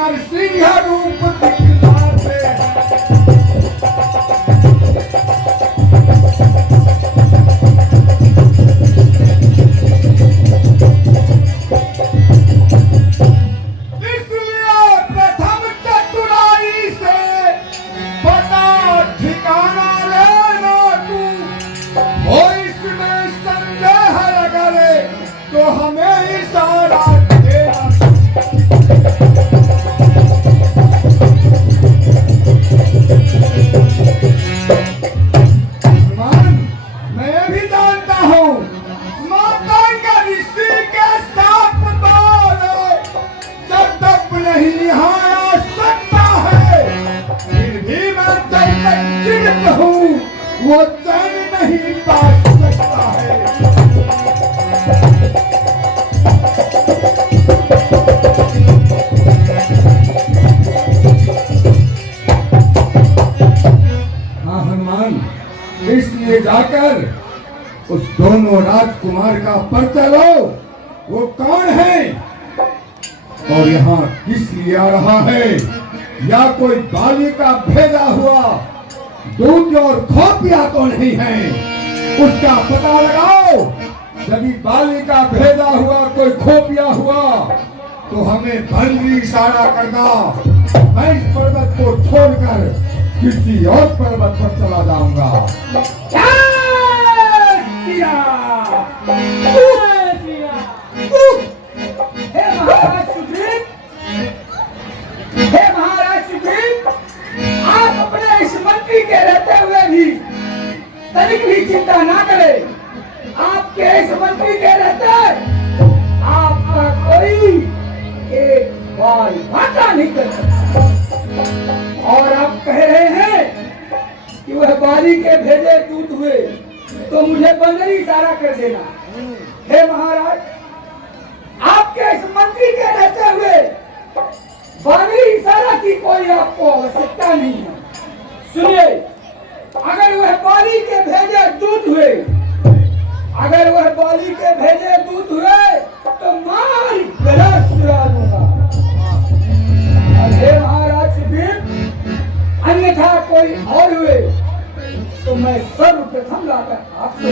नरसिंह रूप दिखलाते। इसलिए प्रथम चतुराई से पता ठिकाना लेना तू, हो इसमें संदेह अगर तो हमें इशारा देना। हनुमान, मैं भी जानता हूँ माता का ऋषि के साथ बाल जब तक नहीं यहाँ आ सकता है, फिर भी मैं जब तक जीवित हूँ वो चैन नहीं पा सकता है। हाँ हनुमान, इसलिए जाकर उस दोनों राजकुमार का परिचय लो, वो कौन है और यहाँ किस लिए आ रहा है, या कोई बाली का भेजा हुआ दूध और खोपिया तो नहीं है, उसका पता लगाओ। यदि बाली का भेजा हुआ कोई खोपिया हुआ तो हमें भंगी इशारा करना, मैं इस पर्वत को छोड़कर किसी और पर्वत पर चला जाऊंगा। हे महाराज सुग्रीव, आप अपने इस मंत्री के रहते हुए भी तनिक भी चिंता ना करें। आपके इस मंत्री के रहते आपका कोई एक बाल भाटा नहीं कर सकता। और आप कह रहे हैं कि वह बाली के भेजे दूत हुए तो मुझे बंदरी इशारा कर देना। हे महाराज, आपके इस मंत्री के रहते हुए बाली इशारा की कोई आपको आवश्यकता नहीं है। सुनिए, अगर वह बाली के भेजे दूत हुए, अगर वह बाली के भेजे दूत हुए तो मार गला सुरा दूंगा। हे महाराज सुग्रीव, अन्यथा कोई और हुए तो मैं सर्वप्रथम लाकर आपसे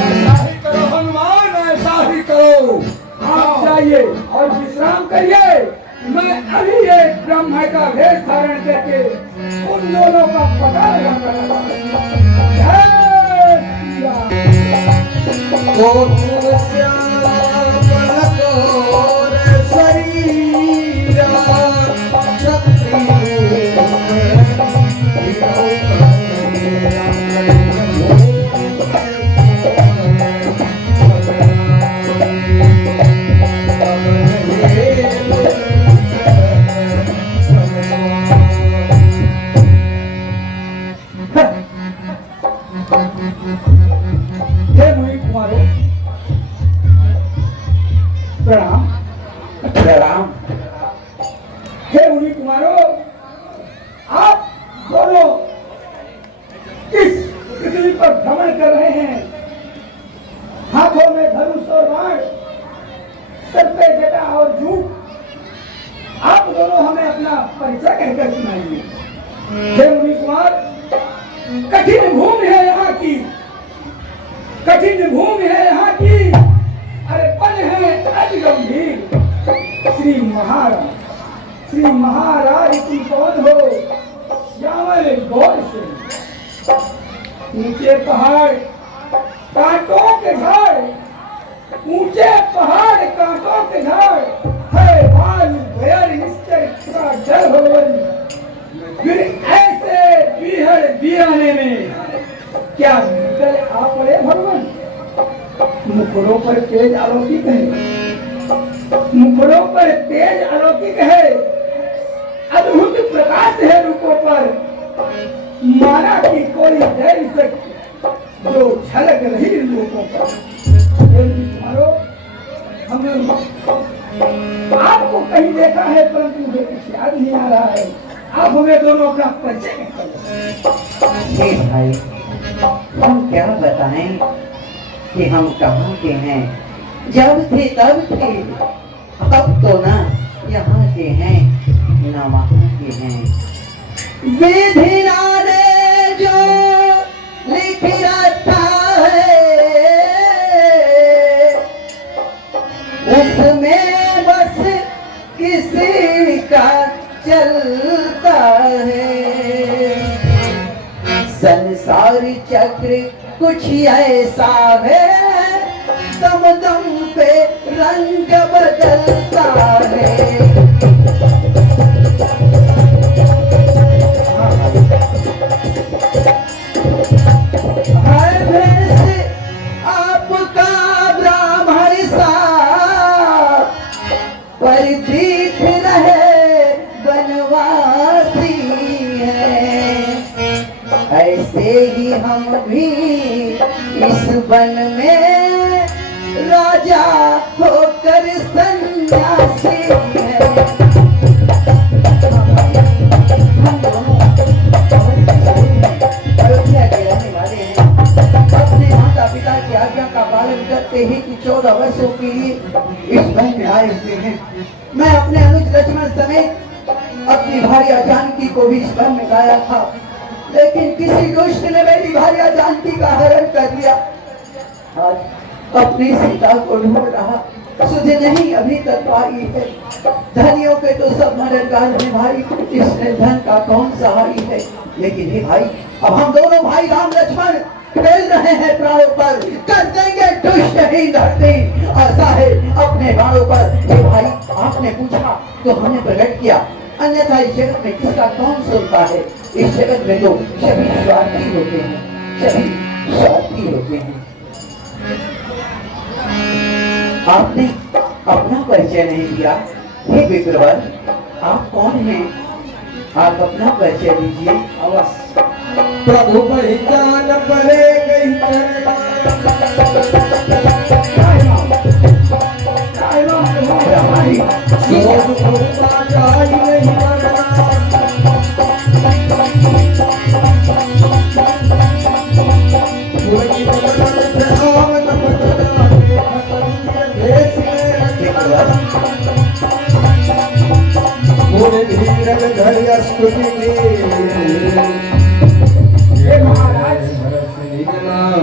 ऐसा ही करो हनुमान, ऐसा ही करो। आप जाइए और विश्राम करिए। मैं अभी एक ब्रह्म का भेष धारण करके उन दोनों का पता लगाऊंगा। प्रणाम प्रणाम। हे मुनि कुमारों, आप दोनों इस पृथ्वी पर भ्रमण कर रहे हैं, हाथों में धनुष और बाण, सर पे जटा और जूट। आप दोनों हमें अपना परिचय कहकर सुनाइए। हे मुनि कुमार, कठिन भूमि है यहाँ की, कठिन भूमि है यहाँ की, अरे पद है अति गंभीर। श्री महाराज की कौन हो, श्यामल गौर से। ऊंचे पहाड़ कांटों के झाड़, ऊंचे पहाड़ कांटों के झाड़, है भालू भयर निश्चय का जल भवन। फिर ऐसे बीहड़ बियाने में क्या निकल आ पड़े भगवान। मुखड़ों पर तेज अलौकिक है, मुखड़ों पर तेज अलौकिक है, अद्भुत प्रकाश है रूपों पर, माना कि कोई दैव शक्ति जो झलक रही रूपों पर। हमने आपको कहीं देखा है परंतु मुझे कुछ याद नहीं आ रहा है। आप हमें दोनों अपना परिचय करो। भाई, हम क्या बताएं कि हम कहाँ के हैं। जब थे तब थे, अब तो ना यहाँ के हैं न वहाँ के हैं। विधि ने जो लिख रखा है उसमें बस किसी का चलता है। संसारी चक्र कुछ ऐसा है दम दम पे रंग बदलता है। हर भेष आपका ब्राह्मण सा पर दिख रहे बनवासी है। ऐसे ही हम भी इस वन में राजा होकर सन्यासी है। हम दोनों अयोध्या के रहने वाले हैं। अपने माता पिता की आज्ञा का पालन करते ही कि 14 वर्षों के लिए इस वन में आए हुए हैं। मैं अपने अनुज लक्ष्मण समेत अपनी भार्या जानकी को भी इस वन में लाया था, लेकिन किसी दुष्ट ने मेरी भार्या जानकी का हरण कर लिया। आज अपनी सीता को ढूंढ रहा, सुध नहीं अभी तक पाई है। धनियों के तो सब मरण काल में भाई, इसने धन का कौन सहाय है। लेकिन हे भाई, अब हम दोनों भाई राम लक्ष्मण खेल रहे हैं प्राणों पर, कर देंगे दुष्ट ही धरती असहाय अपने बाणों पर। हे भाई, आपने पूछा तो हमने प्रकट किया, अन्यथा इस जगत में किसका कौन सुनता है। इस जगत में तो सभी स्वार्थी होते हैं, सभी स्वार्थी होते हैं। आपने अपना परिचय नहीं दिया। हे विप्रवर, आप कौन हैं? आप अपना परिचय दीजिए। अवश्य प्रभु पहचान परे गई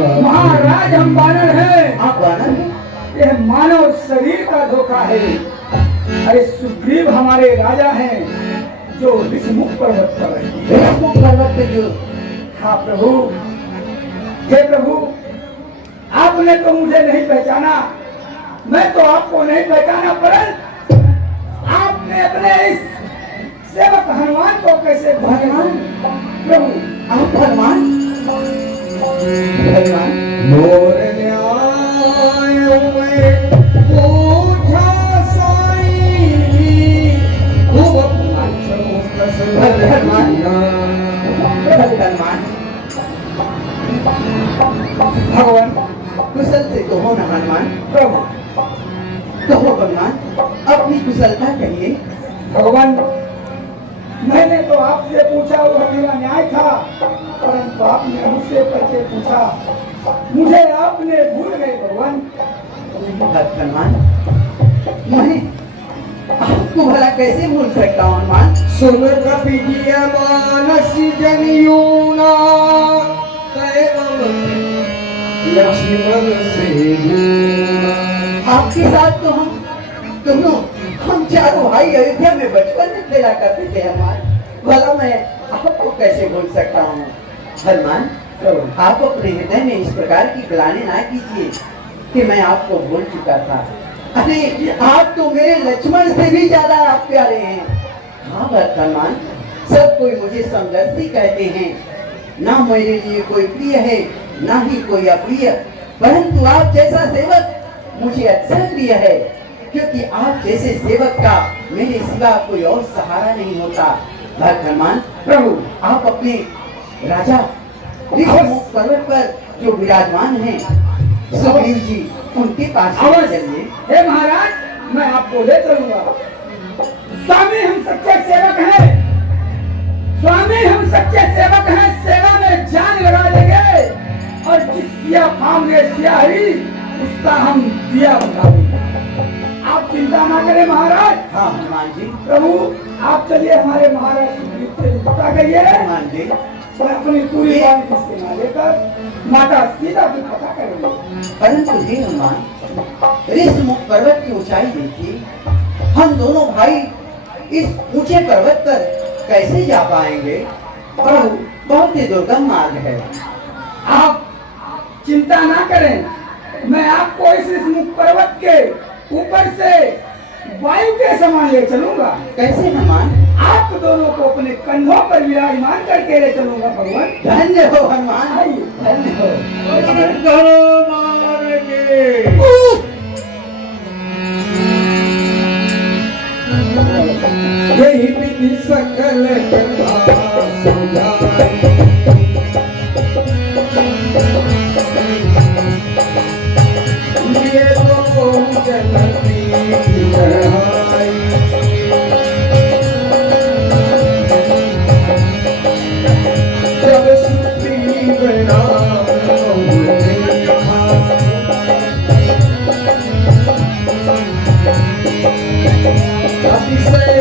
महाराज, हम बानर हैं। आप बानर हैं? यह मानव शरीर का धोखा है। अरे सुग्रीव हमारे राजा हैं जो विषमुख पर्वत पर रहते हैं। विषमुख पर्वत पे जो? हाँ प्रभु। हे प्रभु, आपने तो मुझे नहीं पहचाना, मैं तो आपको नहीं पहचाना, परंतु आपने अपने इस सेवक हनुमान को कैसे भगवान? प्रभु, आप भगवान? भगवान मोर न्याय में पूछा साई, खूब पूछो कसम भगवान भगवान कुशल से तो हो ना हनुमान। प्रभु कहो भगवान, अपनी कुशलता कहिए। भगवान, मैंने तो आपसे पूछा वो मेरा न्याय था, परंतु आपने मुझसे परिचय पूछा, मुझे आपने भूल गए भगवान। हनुमान, मैं आपको भला कैसे भूल सकता हूँ हनुमान? सुन कपिय मानस जनियूना लक्ष्मण से आपके साथ तो हम चारों भाई अयोध्या में बचपन में खेला करते थे हनुमान। भला मैं आपको कैसे भूल सकता हूँ हनुमान? आप अपने हृदय में इस प्रकार की ग्लानि ना कीजिए कि मैं आपको भूल चुका था। अरे आप तो मेरे लक्ष्मण से भी ज्यादा आप प्यारे हैं। हाँ हनुमान, सब कोई मुझे समदर्शी कहते हैं, ना मेरे लिए कोई प्रिय है ना ही कोई अप्रिय, परंतु आप जैसा सेवक मुझे अत्यंत प्रिय है, क्योंकि आप जैसे सेवक का मेरे सिवा कोई और सहारा नहीं होता। हनुमान प्रभु, आप अपने राजा विषमुख पर्वत पर जो विराजमान हैं सुग्रीव जी, उनके पास चलिए। हे महाराज, मैं आपको ले चलूंगा। स्वामी हम सच्चे सेवक हैं, स्वामी हम सच्चे सेवक हैं, सेवा में जान लगा देंगे और जिस सिया फाम ने सिया हरी उसका हम दिया बना देंगे। आपकी चिंता ना करें महाराज। हाँ हनुमान जी। प्रभु आप चलिए हमारे महाराज सुग्रीव से मिलता करिए। हनुमान जी मैं अपनी पूरी बात सेना लेकर माता सीता की पता करेंगे। परंतु हे हनुमान, ऋषमुख पर्वत की ऊंचाई देखिए, हम दोनों भाई इस ऊंचे पर्वत पर कैसे जा पाएंगे? प्रभु बहुत ही दुर्गम मार्ग है। आप चिंता ना करें, मैं आपको इस ऋषमुख पर्वत के ऊपर से वायु के समान ले चलूंगा। कैसे हनुमान? आप दोनों को अपने कंधों पर विराजमान करके ले चलूंगा भगवान। धन्य हो हनुमान, आइए, धन्य हो। यही विधि सकल कथा सुझाई, ये तो जनती बढ़ाई। जब सुग्रीव राम को देखा, अतिशय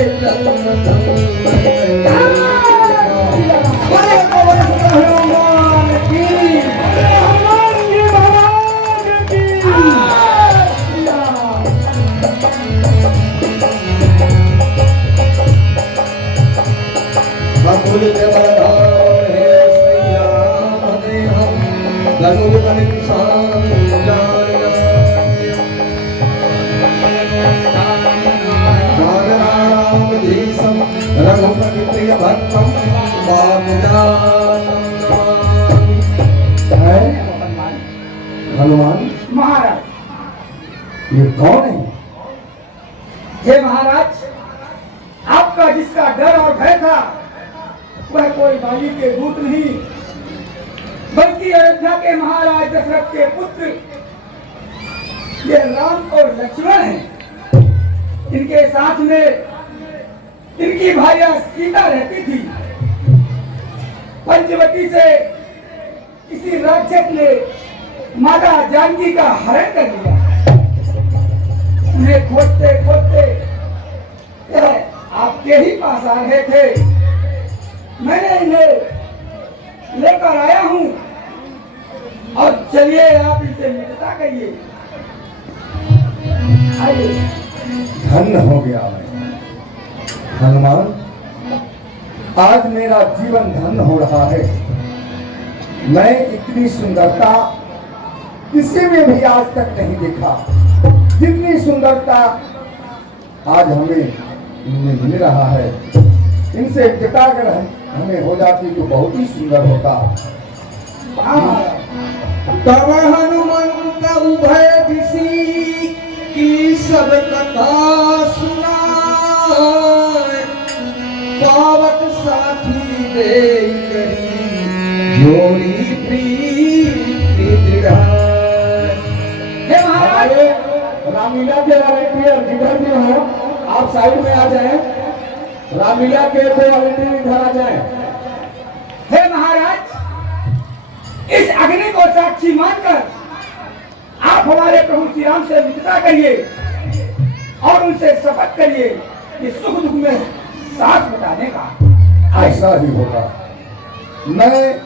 रघुपति प्रिय भक्तम हनुमान। महाराज ये कौन है? हे महाराज, आपका जिसका डर और भय था वह कोई बाली के दूत नहीं, बल्कि अयोध्या के महाराज दशरथ के पुत्र ये राम और लक्ष्मण हैं। इनके साथ में इनकी भार्या सीता रहती थी। पंचवटी से किसी राक्षस ने माता जानकी का हरण कर लिया। उन्हें खोजते खोजते आपके ही पास आ रहे थे। मैंने इन्हें लेकर आया हूं और चलिए आप इनसे मिलता करिए। आइए। धन्य हो गया मैं हनुमान, आज मेरा जीवन धन्य हो रहा है। मैं इतनी सुंदरता किसी में भी आज तक नहीं देखा, जितनी सुंदरता आज हमें इनमें मिल रहा है। इनसे पिता अगर हमें हो जाती तो बहुत ही सुंदर होता। तब हनुमंत उभय दिशि की सब कथा सुनाए, पावत साथी दे करी जोड़ी प्रीति दृढ़ाए। हे महाराज, रामलीला के वॉलंटियर जिधर भी हो आप साइड में आ जाएं। रामलीला के दो वॉलंटियर इधर आ जाएं। हे महाराज, इस अग्नि को साक्षी मानकर आप हमारे प्रभु श्री राम से मित्रता करिए और उनसे शपथ करिए कि सुख दुख में साथ बताने का। ऐसा ही होगा। मैं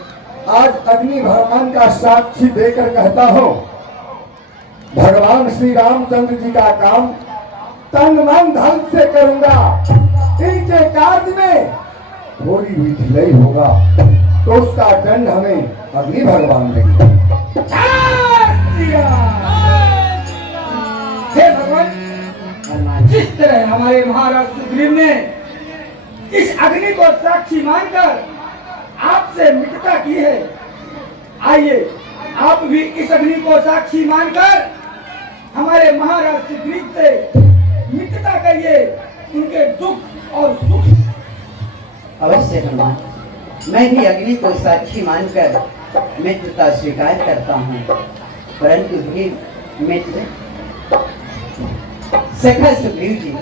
आज अग्नि भगवान का साक्षी देकर कहता हूँ, भगवान श्री रामचंद्र जी का काम तन मन धन से करूंगा। इनके कार्य में थोड़ी भी ढिलाई होगा तो उसका दंड हमें अग्नि भगवान देंगे। हे भगवान, जिस तरह हमारे महाराज सुग्रीव ने इस अग्नि को साक्षी मानकर आपसे मित्रता की है, आइए आप भी इस अग्नि को साक्षी मानकर हमारे महाराज सुग्रीव से मित्रता करिए, उनके दुख और सुख। अवश्य हनुमान, मैं भी अग्नि को साक्षी मानकर मित्रता स्वीकार करता हूँ। परंतु हे मित्र सखा सुग्रीव जी,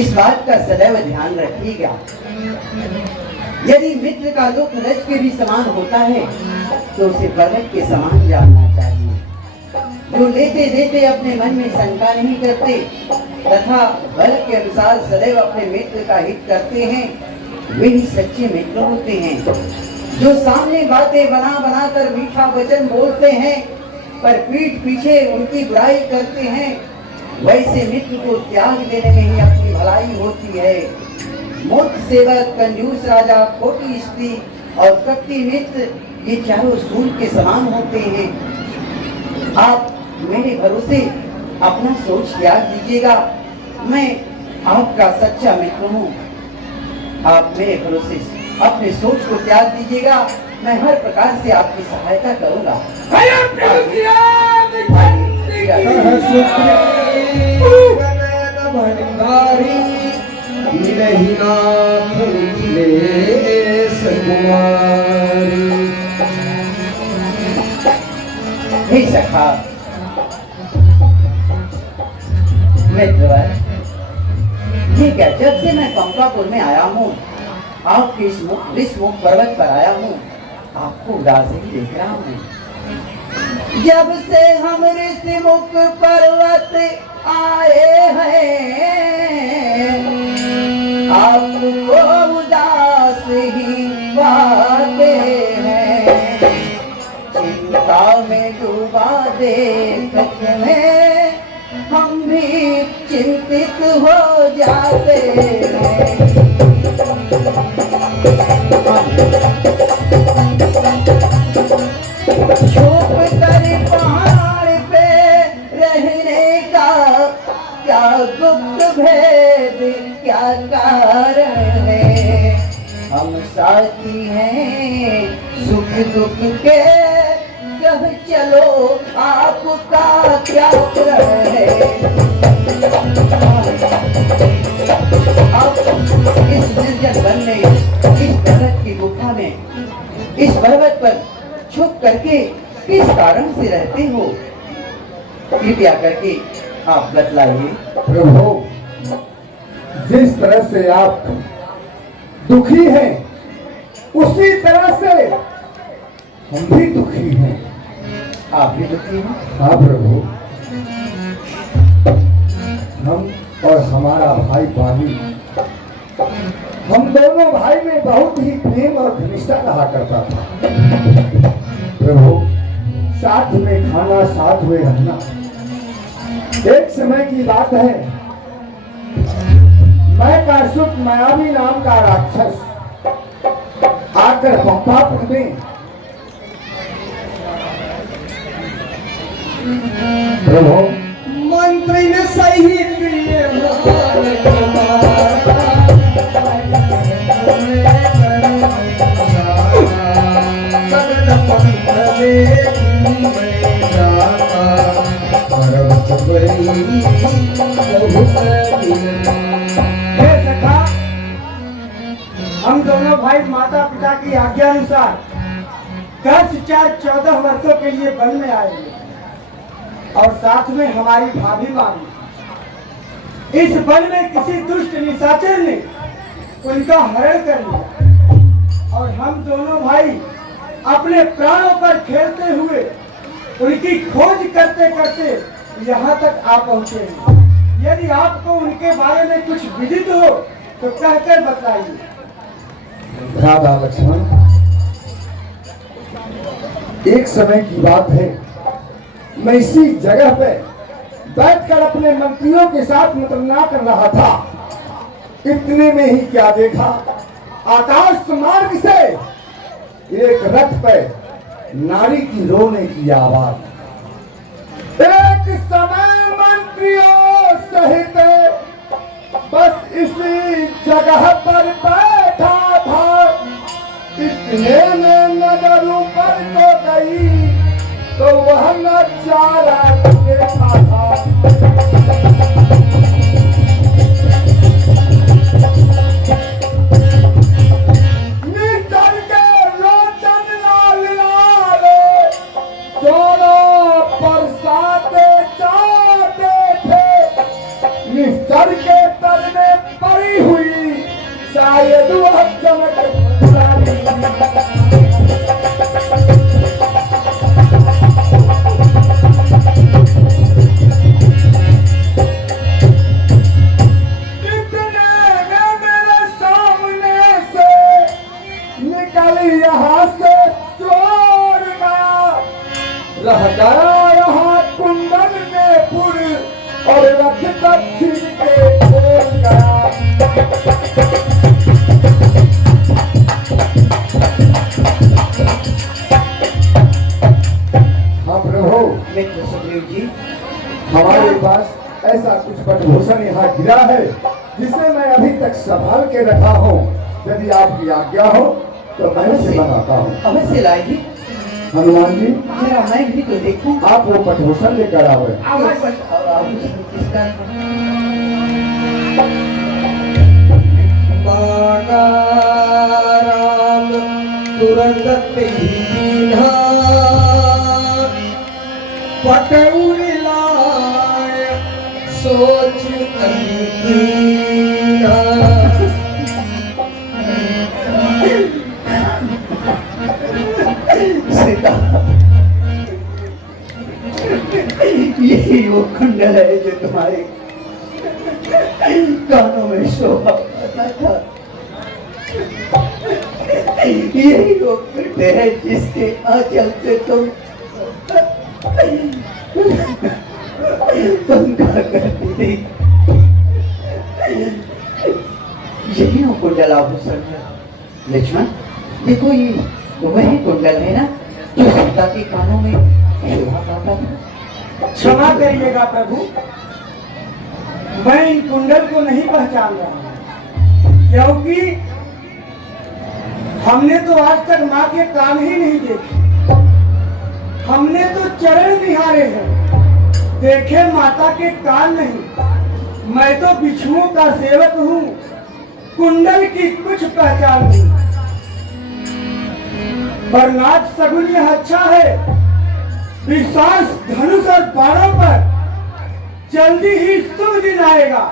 इस बात का सदैव ध्यान रखिएगा, यदि मित्र का दुख रज के भी समान होता है तो उसे पर्वत के समान जानना चाहिए। जो लेते देते अपने मन में शंका नहीं करते तथा बल के अनुसार सदैव अपने मित्र का हित करते हैं, वे ही सच्चे मित्र होते हैं। जो सामने बातें बना बना कर मीठा वचन बोलते हैं पर पीठ पीछे उनकी बुराई करते हैं, वैसे मित्र को त्याग देने में ही अपनी भलाई होती है। मूर्ख सेवक, कंजूस राजा, खोटी स्त्री और कपटी मित्र ये चारों सूर्य के समान होते हैं। आप मेरे भरोसे अपना सोच त्याग दीजिएगा, मैं आपका सच्चा मित्र हूँ। आप मेरे भरोसे अपने सोच को त्याग दीजिएगा, मैं हर प्रकार से आपकी सहायता करूँगा। भंडारी नहीं नाथ मिथिलेश कुमारी। हे सखा मित्रवर, ठीक है, जब से मैं पंकापुर में आया हूँ, आपके इस विषमुख पर्वत पर आया हूँ, आपको उदास ही देख रहा हूँ। जब से हम ऋषिमुख पर्वत आए हैं, आपको उदास ही पाते हैं। चिंता में डूबा देख में हम भी चिंतित हो जाते हैं। छुप कर पहाड़ पे रहने का क्या गुप्त भेद, क्या कारण है। हम साथी हैं सुख दुख के, कह चलो आपका क्या ग्रह है। आप इस निर्जन वन में, इस पर्वत की गुफा में, इस पर्वत पर छुप करके किस कारण से रहते हो, कृपया करके आप बतलाइए। प्रभु, जिस तरह से आप दुखी हैं उसी तरह से हम भी दुखी हैं। आप भी दुखी हैं? हाँ प्रभु, हम और हमारा भाई बाली, हम दोनों भाई में बहुत ही प्रेम और घनिष्ठता रहा करता था। प्रभु, साथ में खाना, साथ में रहना। एक समय की बात है, मैं कासुक मायावी नाम का राक्षस आकर पंपापुर में प्रभु मंत्री ने सही प्रिय हे सखा, हम दोनों भाई माता पिता की आज्ञा अनुसार 10-14 वर्षों के लिए वन में आए हैं और साथ में हमारी भाभी मामी। इस वन में किसी दुष्ट निशाचर ने उनका हरण कर लिया और हम दोनों भाई अपने प्राणों पर खेलते हुए उनकी खोज करते करते यहाँ तक आ पहुँचे हैं। यदि आपको उनके बारे में कुछ विदित हो तो कहकर बताइए। राधा लक्ष्मण, एक समय की बात है, मैं इसी जगह पे बैठकर अपने मंत्रियों के साथ मंत्रणा कर रहा था। इतने में ही क्या देखा, आकाश मार्ग से एक रथ पे नारी की रोने की आवाज। एक समय मंत्रियों सहित बस इसी जगह पर बैठा था, इतने में नजर ऊपर को गई तो वह नजारा देखा था। निचर के लोचन लाल लाल, दोनों बरसाते जाते थे। निचर के तल में पड़ी हुई शायद वह चमक दक्षिण के ओर गया। हाँ प्रभु, मित्र सुग्रीव जी, हमारे पास ऐसा कुछ पटभूषण यहाँ गिरा है जिसे मैं अभी तक संभाल के रखा हूँ। यदि आपकी आज्ञा हो तो मैं उसे बनाता हूँ। अवश्य लाइए। हनुमान जी, जरा मैं भी तो देखूं। आप वो पटभूषण लेकर आओ। किसका मांगा राम तुरंत ही दीन्हा, पटउर लाय सोच अति कीन्हा। सीता, यही वो कुंडल है जो तुम्हारे कानों में शोभा पाता था। यही वो कुंडल है जिसके आंचल से तुम पंखा करती थी। यही वो कुंडल आभूषण है। लक्ष्मण देखो, ये वही कुंडल है ना जो सीता के कानों में शोभा पाता था। क्षमा करिएगा प्रभु, मैं इन कुंडल को नहीं पहचान रहा हूं, क्योंकि हमने तो आज तक माँ के कान ही नहीं देखे। हमने तो चरण निहारे हैं, देखे माता के कान नहीं। मैं तो बिच्छुओं का सेवक हूँ, कुंडल की कुछ पहचान नहीं। बरनाथ सगुन यह अच्छा है, विश्वास धनुष और बाणों पर जल्दी ही शुभ दिन आएगा।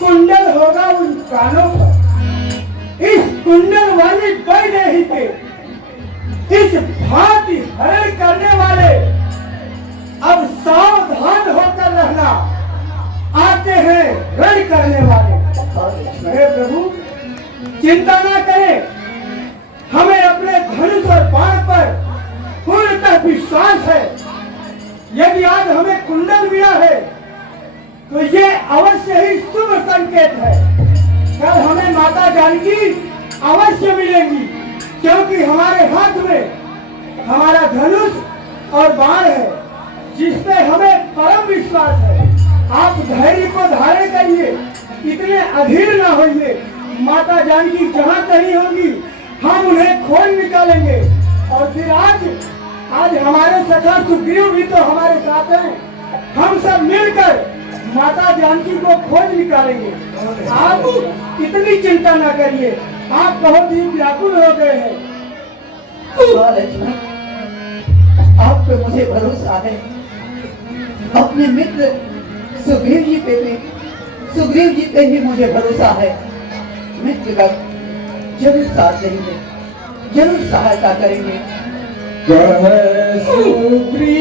कुंडल होगा उन कानों पर। इस कुंडल वाली वैदेही के इस भांति हरण करने वाले अब सावधान होकर रहना। आते हैं रण करने वाले। हे प्रभु, चिंता ना करें, हमें अपने धनुष और बाण पर पूर्णतः विश्वास है। यदि आज हमें कुंडल मिला है तो ये अवश्य ही शुभ संकेत है। कल हमें माता जानकी अवश्य मिलेंगी, क्योंकि हमारे हाथ में हमारा धनुष और बाण है, जिसमें हमें परम विश्वास है। आप धैर्य को धारण करिए, इतने अधीर ना होइए। माता जानकी जहाँ कहीं होंगी हम उन्हें खोज निकालेंगे। और फिर आज हमारे सखा सुग्रीव भी तो हमारे साथ हैं। हम सब मिलकर माता जानकी को खोज निकालेंगे। आप इतनी चिंता ना करिए, आप बहुत ही व्याकुल हो गए हैं। लक्ष्मण, आप पे मुझे भरोसा है। अपने मित्र सुग्रीव जी पे भी मुझे भरोसा है। मित्र का जरूर साथ देंगे, जरूर सहायता करेंगे। सुग्रीव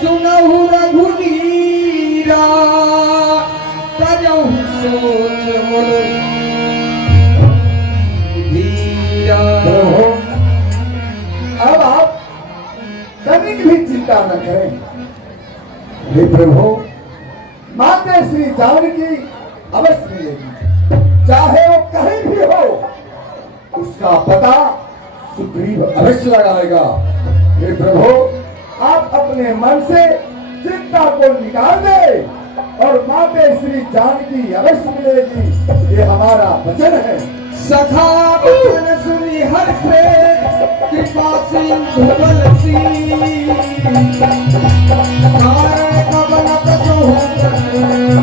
सुनहु रघुवीरा, तजहु सोच मन धीरा। अब आप कभी भी चिंता न करें। हे प्रभु, माता श्री जानकी अवश्य मिलेगी, चाहे वो कहीं भी हो। उसका पता सुग्रीव अवश्य लगाएगा। हे प्रभु, आप अपने मन से चिंता को निकाल दे और माता श्री जानकी अवश्य मिलेगी, ये हमारा वचन है। सखा बचन सुनि हर्षे, कृपा सिंधु बलसी। कारण कवन कछुहु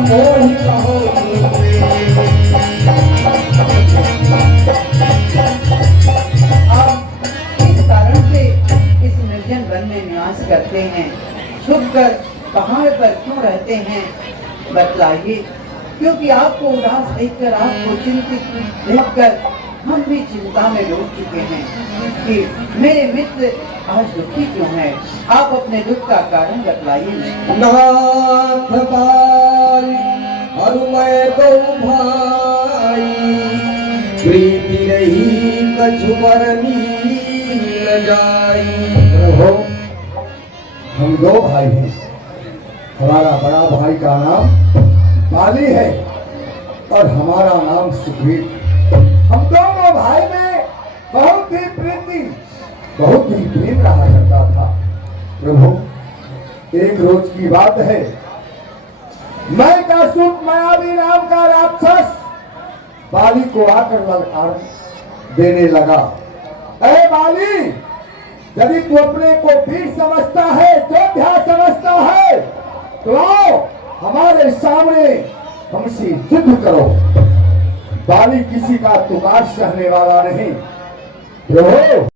मोहि कहो इस कारण से इस निर्जन वन में निवास करते हैं। छुपकर पहाड़ पर क्यों रहते हैं, बतलाइए। क्योंकि आपको उदास देखकर, आपको चिंतित देखकर हम भी चिंता में डूब चुके हैं कि मेरे मित्र आज दुखी क्यों हैं। आप अपने दुख का कारण बतलाइए। नाथ बाई अरुमय बहु भाई, प्रीति रही कछु बरनी न जाई। प्रभु, हम दो भाई हैं। हमारा बड़ा भाई का नाम बाली है और हमारा नाम सुग्रीव। हम दोनों भाई में बहुत ही प्रीति, बहुत ही प्रेम रहा करता था। प्रभु, एक रोज की बात है, मैं का सुख मायावी नाम का राक्षस बाली को आकर ललकार देने लगा। अरे बाली, यदि तू अपने को वीर समझता है, योद्धा समझता है, तो आओ हमारे सामने हमसे युद्ध करो। बाली किसी का तुकार सहने वाला नहीं। प्रभु,